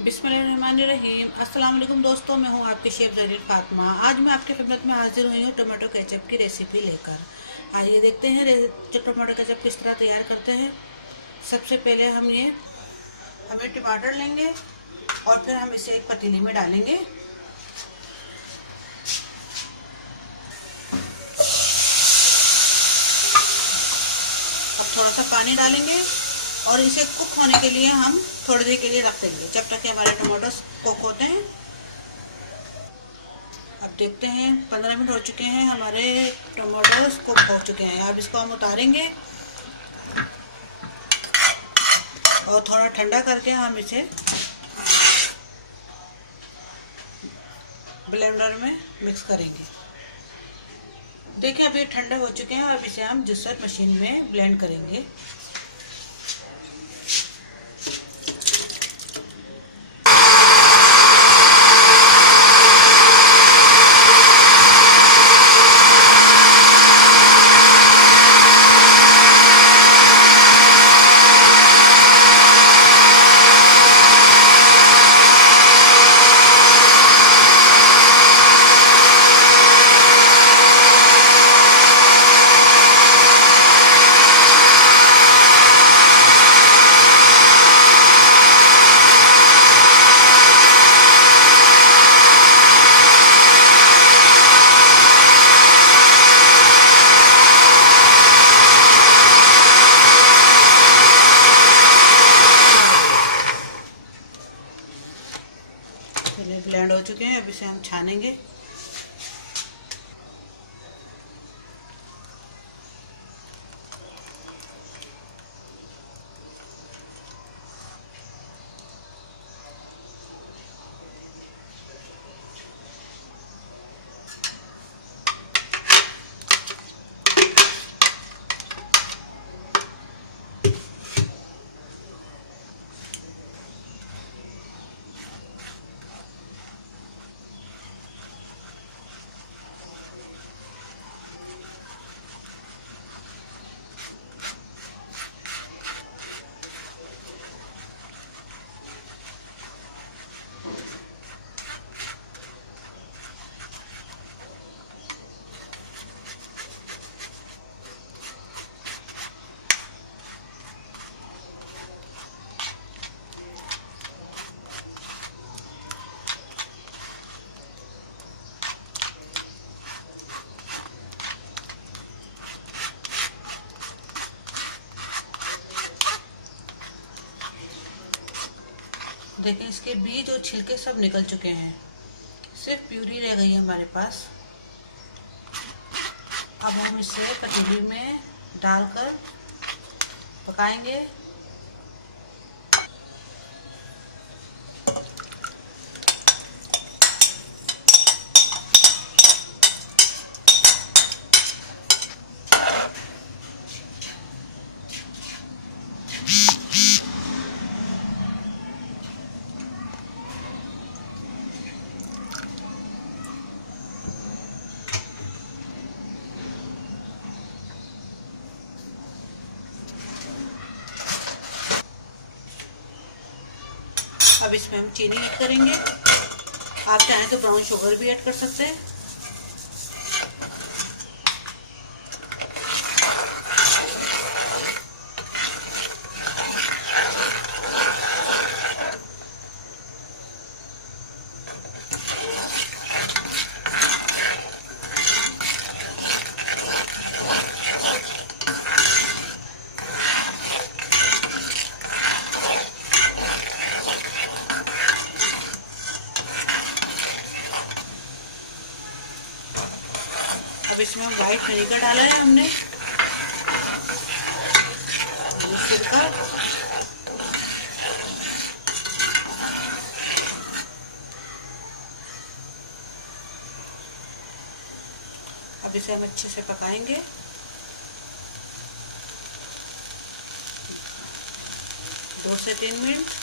बिस्मिल्लाहिर्रहमानिर्रहीम। अस्सलाम वालेकुम दोस्तों, मैं हूं आपकी शेफ़ ज़रीन फातिमा। आज मैं आपकी खिदमत में हाजिर हुई हूं टमाटो केचप की रेसिपी लेकर। आइए देखते हैं टमाटो केचप किस तरह तैयार करते हैं। सबसे पहले हमें टमाटर लेंगे और फिर हम इसे एक पतीली में डालेंगे। अब थोड़ा सा पानी डालेंगे और इसे कुक होने के लिए हम थोड़ी देर के लिए रख देंगे, जब तक कि हमारे टमाटो कुक होते हैं। अब देखते हैं 15 मिनट हो चुके हैं, हमारे टमाटोस कुक हो चुके हैं। अब इसको हम उतारेंगे और थोड़ा ठंडा करके हम इसे ब्लेंडर में मिक्स करेंगे। देखिए अभी ठंडे हो चुके हैं। अब इसे हम जूसर मशीन में ब्लेंड करेंगे। चलिए ब्लेंड हो चुके हैं। अब इसे हम छानेंगे। देखें इसके बीज और छिलके सब निकल चुके हैं, सिर्फ प्यूरी रह गई है हमारे पास। अब हम इसे पतीली में डालकर पकाएंगे। अब इसमें हम चीनी ऐड करेंगे। आप चाहें तो ब्राउन शुगर भी ऐड कर सकते हैं। अब इसमें हम वाइट विनेगर डाला है हमने सिरका। अब इसे हम अच्छे से पकाएंगे। दो से 3 मिनट।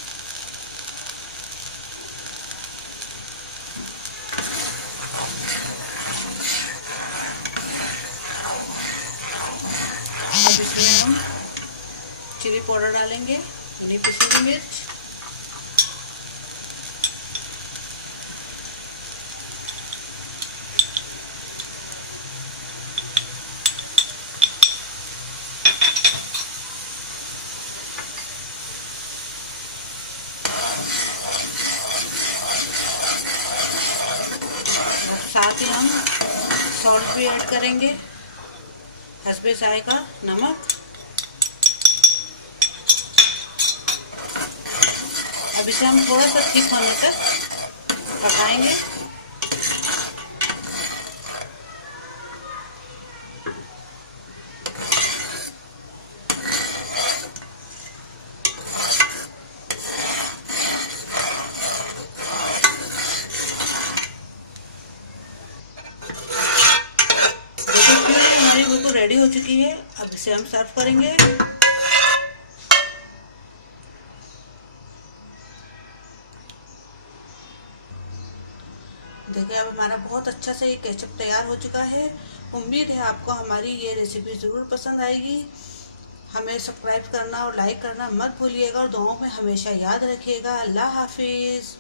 अब इसमें हम चिली पाउडर डालेंगे, भुनी पिसी हुई मिर्च, साथ ही हम सॉल्ट भी ऐड करेंगे, हस्बे जायका नमक। अब इसे हम थोड़ा सा थिक होने तक पकाएंगे। हमारी बिल्कुल रेडी हो चुकी है। अब इसे हम सर्व करेंगे। देखिए अब हमारा बहुत अच्छा से ये केचप तैयार हो चुका है। उम्मीद है आपको हमारी ये रेसिपी ज़रूर पसंद आएगी। हमें सब्सक्राइब करना और लाइक करना मत भूलिएगा और दुआओं में हमेशा याद रखिएगा। अल्लाह हाफिज़।